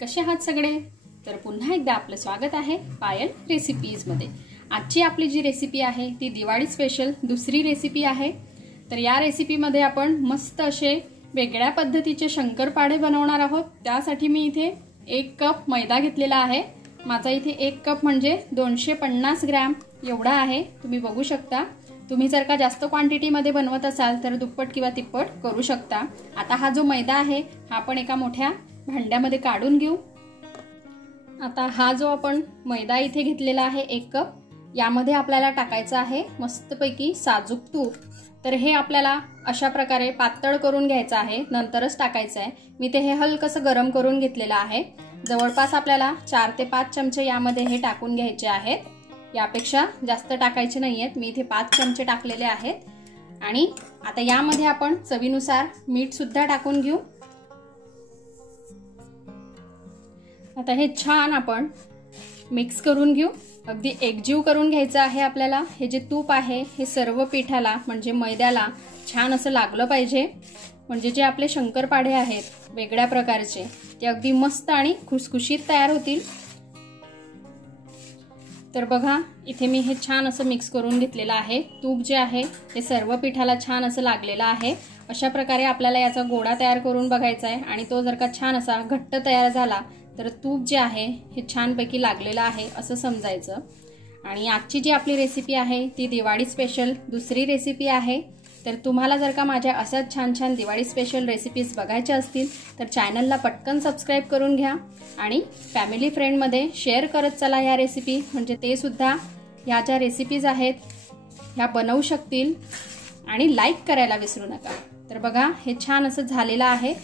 कसे आहात सगळे? तर पुन्हा एकदा आपलं स्वागत आहे पायल रेसिपीज मध्ये। आजची आपली जी रेसिपी आहे ती दिवाळी स्पेशल दुसरी रेसिपी आहे। तर या रेसिपी मध्ये आपण मस्त असे वेगळ्या पद्धतीचे शंकरपाळे बनवणार आहोत। त्यासाठी मी इथे 1 कप मैदा घेतलेला आहे। माझा इथे 1 कप म्हणजे 250 ग्रॅम एवढा आहे। तुम्ही बघू शकता। तुम्ही जर का जास्त क्वांटिटी मध्ये बनवत असाल तर दुप्पट किंवा तिप्पट करू शकता। आता हा जो मैदा आहे हा आपण एका मोठ्या भांड्यामध्ये काढून घेऊ। आता हा जो आपण मैदा इथे घेतलेला आहे 1 कप, यामध्ये आपल्याला टाकायचा आहे मस्तपैकी साजूक तूप। तर हे आपल्याला अशा प्रकारे पातळ करून घ्यायचं आहे, नंतरच टाकायचं आहे। मी ते हे हलकसं गरम करून घेतलेलं आहे। जवळपास आपल्याला 4 ते 5 चमचे यामध्ये हे टाकून घ्यायचे आहेत। यापेक्षा जास्त टाकायचे नाहीयेत। मी इथे 5 चमचे टाकलेले आहेत। आणि आता यामध्ये आपण चवीनुसार मीठ सुद्धा टाकून घेऊ। आता हे छान आपण मिक्स करून घेऊ। अगदी एकजीव करून घ्यायचं आहे आपल्याला। हे जे तूप आहे हे सर्व पिठाला म्हणजे मैद्याला छान असं लागलं पाहिजे, म्हणजे जे आपले शंकरपाळे आहेत वेगळ्या प्रकारचे ते अगदी मस्त आणि खुसखुशीत तयार होतील। तर बघा इथे मी हे छान असं मिक्स करून घेतलेलं आहे। तूप जे आहे ते सर्व पिठाला छान असं लागलेलं आहे। अशा प्रकारे आपल्याला याचा गोळा तयार करून बघायचा आहे आणि तो जर का छान असा घट्ट तयार झाला तर तूप जे आहे हे छानपैकी लागलेलं आहे असं समजायचं। आणि आजची जी आपली रेसिपी आहे ती दिवाळी स्पेशल दुसरी रेसिपी आहे। तर तुम्हाला जर का माझ्या अशाच छान छान दिवाळी स्पेशल रेसिपीज बघायच्या असतील तर चॅनलला पटकन सबस्क्राइब करून घ्या आणि फॅमिली फ्रेंडमध्ये शेअर करत चला या रेसिपी, म्हणजे ते सुद्धा ह्या ज्या रेसिपीज आहेत ह्या बनवू शकतील। आणि लाईक करायला विसरू नका। तर बघा हे छान असं झालेलं आहे।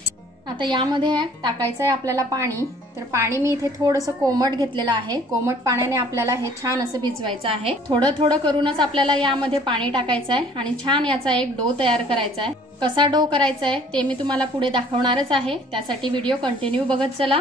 आता यामध्ये टाकायचं आहे आपल्याला पाणी। तर पाणी मी इथे थोडंसं कोमट घेतलेलं आहे। कोमट पाण्याने आपल्याला हे छान असं भिजवायचं आहे। थोडं थोडं करूनच आपल्याला यामध्ये पाणी टाकायचं आहे आणि छान याचा एक डो तयार करायचा आहे। कसा डो करायचा आहे ते मी तुम्हाला पुढे दाखवणारच आहे, त्यासाठी व्हिडिओ कंटिन्यू बघत चला।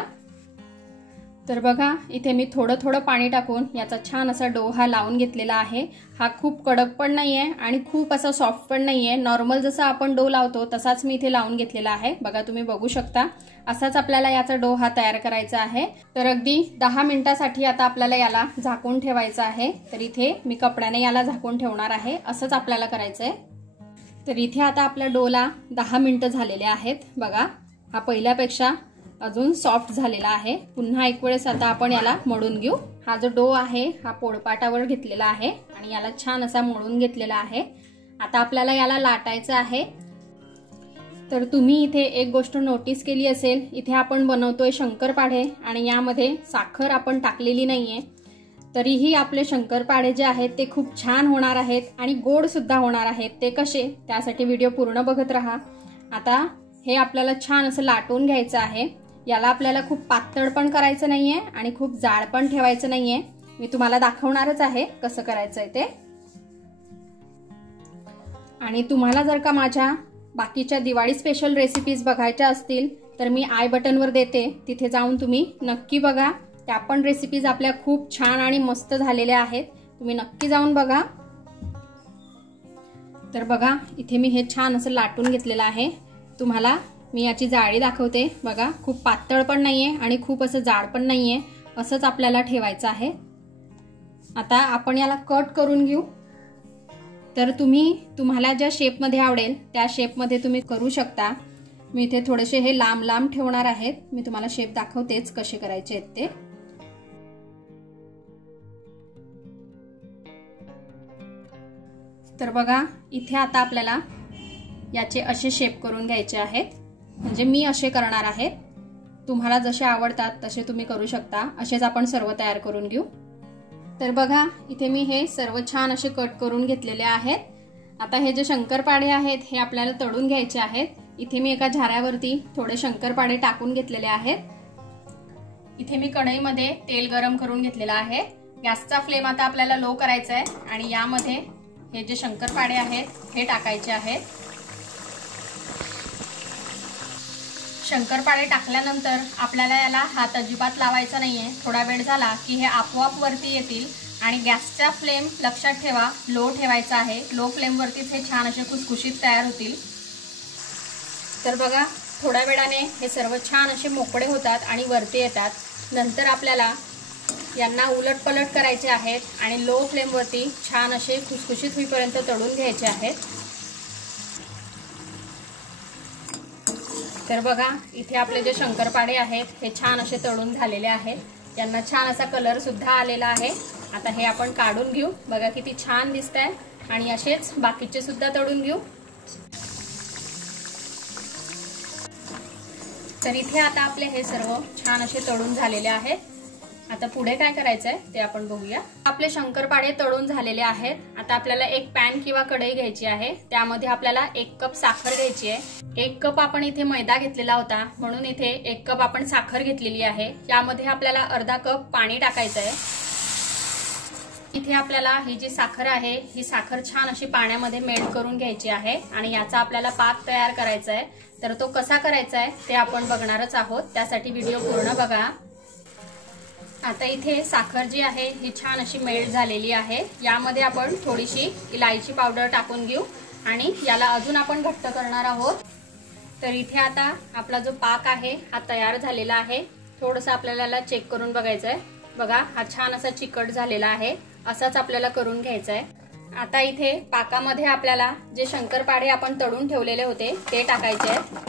तर बघा इथे मी थोडं थोडं पाणी टाकून याचा छान असा डो हा लावून घेतलेला आहे। हा खूप कडक पण नाहीये आणि खूप असा सॉफ्ट पण नाहीये। नॉर्मल जसा आपण डो लावतो तसाच मी इथे लावून घेतलेला आहे। बघा तुम्ही बघू शकता असाच आपल्याला याचा डो हा तयार करायचा आहे। तर अगदी 10 मिनिटांसाठी आता आपल्याला याला झाकून ठेवायचं आहे। तर इथे मी कपड्याने याला झाकून ठेवणार आहे। असंच आपल्याला करायचंय। तर इथे आता आपल्या डोला 10 मिनिटं झालेले आहेत। बघा हा पहिल्यापेक्षा अजून सॉफ्ट झालेला आहे। पुन्हा एक वेळेस आता आपण याला मळून घेऊ। हा जो डो आहे हा पोळपाटावर घेतलेला आहे आणि याला छान असा मळून घेतलेला आहे। आता आपल्याला याला लाटायचं आहे। तर तुम्ही इथे एक गोष्ट नोटीस केली असेल, इथे आपण बनवतोय शंकरपाळे आणि यामध्ये साखर आपण टाकलेली नाहीये। तरीही आपले शंकरपाळे जे आहेत ते खूप छान होणार आहेत आणि गोड सुद्धा होणार आहेत। ते कसे, त्यासाठी व्हिडिओ पूर्ण बघत राहा। आता हे आपल्याला छान असं लाटून घ्यायचं आहे। याला आपल्याला खूप पातळ पण करायचं नाहीये आणि खूप जाड पण ठेवायचं नाहीये। मी तुम्हाला दाखवणारच आहे कसं करायचंय ते। आणि तुम्हाला जर का माझ्या बाकीच्या दिवाळी स्पेशल रेसिपीज बघायच्या असतील तर मी आय बटनवर देते, तिथे जाऊन तुम्ही नक्की बघा। त्या पण रेसिपीज आपल्या खूप छान आणि मस्त झालेल्या आहेत, तुम्ही नक्की जाऊन बघा। तर बघा इथे मी हे छान असं लाटून घेतलेलं आहे। तुम्हाला मी याची जाडी दाखवते। बघा खूप पातळ पण नाहीये आणि खूप असं जाड पण नाहीये, असंच आपल्याला ठेवायचं आहे। आता आपण याला कट करून घेऊ। तर तुम्हाला ज्या शेपमध्ये आवडेल त्या शेपमध्ये तुम्ही करू शकता। मी इथे थोडेसे हे लांब लांब ठेवणार आहेत। मी तुम्हाला शेप दाखवतेच कसे करायचे आहेत ते। तर बघा इथे आता आपल्याला याचे असे शेप करून घ्यायचे आहेत, म्हणजे मी असे करणार आहे। तुम्हाला जसे आवडतात तसे तुम्ही करू शकता। असेच आपण सर्व तयार करून घेऊ। तर बघा इथे मी हे सर्व छान असे कट करून घेतलेले आहेत। आता हे जे शंकरपाळे आहेत हे आपल्याला तळून घ्यायचे आहेत। इथे मी एका झाऱ्यावरती थोडे शंकरपाळे टाकून घेतलेले आहेत। इथे मी कढईमध्ये तेल गरम करून घेतलेला आहे। गॅसचा फ्लेम आता आपल्याला लो करायचा आहे आणि यामध्ये हे जे शंकरपाळे आहेत हे टाकायचे आहेत। शंकरपाळे टाकल्यानंतर आपल्याला याला हात अजिबात लावायचा नाहीये। थोडा वेळ झाला की हे आपोआप वरती येतील आणि गॅसचा फ्लेम लक्षात ठेवा लो ठेवायचा आहे। लो फ्लेम वरतीच हे छान असे खुसखुशीत तयार होतील। तर बघा थोड्या वेळाने हे सर्व छान असे मोकळे होतात आणि वरती येतात. नंतर आपल्याला यांना उलटपलट करायचे आहेत आणि लो फ्लेमवरती छान असे खुसखुशीत होईपर्यंत तळून घ्यायचे आहेत. तर बघा इथे आपले जे शंकरपाळे आहेत हे छान असे तळून झालेले आहेत. यांना छान असा कलर सुद्धा आलेला आहे. आता हे आपण काढून घेऊ. बघा किती छान दिसतंय आणि असेच बाकीचे सुद्धा तळून घेऊ. तर इथे आता आपले हे सर्व छान असे तळून झालेले आहेत. आता पुढे काय करायचंय ते आपण बघूया. आपले शंकरपाळे तळून झालेले आहेत. आता आपल्याला एक पॅन किंवा कढई घ्यायची आहे. त्यामध्ये आपल्याला 1 कप साखर घ्यायची आहे. 1 कप आपण इथे मैदा घेतलेला होता म्हणून इथे 1 कप आपण साखर घेतलेली आहे. यामध्ये आपल्याला अर्धा कप पाणी टाकायचं आहे. इथे आपल्याला ही जी साखर आहे ही साखर छान अशी पाण्यामध्ये मेल्ट करून घ्यायची आहे आणि याचा आपल्याला पाक तयार करायचा आहे. तर तो कसा करायचा आहे ते आपण बघणारच आहोत. त्यासाठी व्हिडिओ पूर्ण बघा. आता इथे साखर जी आहे ही छान अशी मेल्ट झालेली आहे. यामध्ये आपण थोडीशी इलायची पावडर टाकून घेऊ आणि याला अजून आपण घट्ट करणार आहोत. तर इथे आता आपला जो पाक आहे हा तयार झालेला आहे. थोडंसं आपल्याला याला चेक करून बघायचं आहे. बघा हा छान असा चिकट झालेला आहे. असाच आपल्याला करून घ्यायचा आहे. आता इथे पाकामध्ये आपल्याला जे शंकरपाळे आपण तळून ठेवलेले होते ते टाकायचे आहेत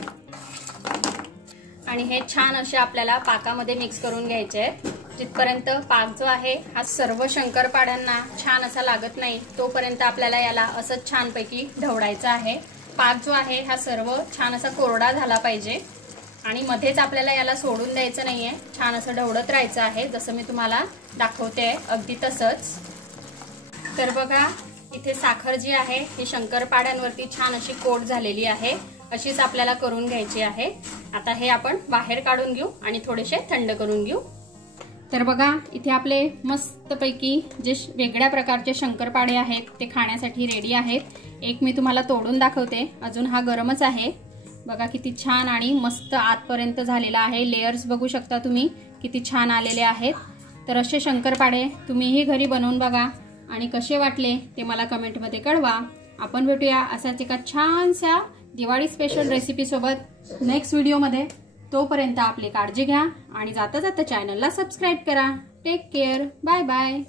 आणि हे छान असे आपल्याला पाकामध्ये मिक्स करून घ्यायचे आहेत. जिथपर्यंत पाक जो आहे हा सर्व शंकरपाळ्यांना छान असा लागत नाही तोपर्यंत आपल्याला याला असंच छानपैकी ढवळायचं आहे. पाक जो आहे हा सर्व छान असा कोरडा झाला पाहिजे आणि मध्येच आपल्याला याला सोडून द्यायचं नाहीये. छान असं ढवळत राहायचं आहे जसं मी तुम्हाला दाखवते अगदी तसंच. तर बघा इथे साखर जी आहे ही शंकरपाळ्यांवरती छान अशी कोट झालेली आहे. अशीच आपल्याला करून घ्यायची आहे. आता हे आपण बाहेर काढून घेऊ आणि थोडेसे थंड करून घेऊ. तर बघा इथे आपले मस्तपैकी जे वेगळ्या प्रकारचे शंकरपाळे आहेत ते खाण्यासाठी रेडी आहेत. एक मी तुम्हाला तोडून दाखवते. अजून हा गरमच आहे. बघा किती छान आणि मस्त आतपर्यंत झालेला आहे. लेयर्स बघू शकता तुम्ही किती छान आलेले आहेत. तर असे शंकरपाळे तुम्हीही घरी बनवून बघा आणि कसे वाटले ते मला कमेंटमध्ये कळवा. आपण भेटूया असाच एका छानशा दिवाळी स्पेशल रेसिपी सोबत नेक्स्ट व्हिडिओमध्ये. तोपर्यंत आपली काळजी घ्या आणि जाता जाता चॅनलला सबस्क्राईब करा. Take care. Bye bye.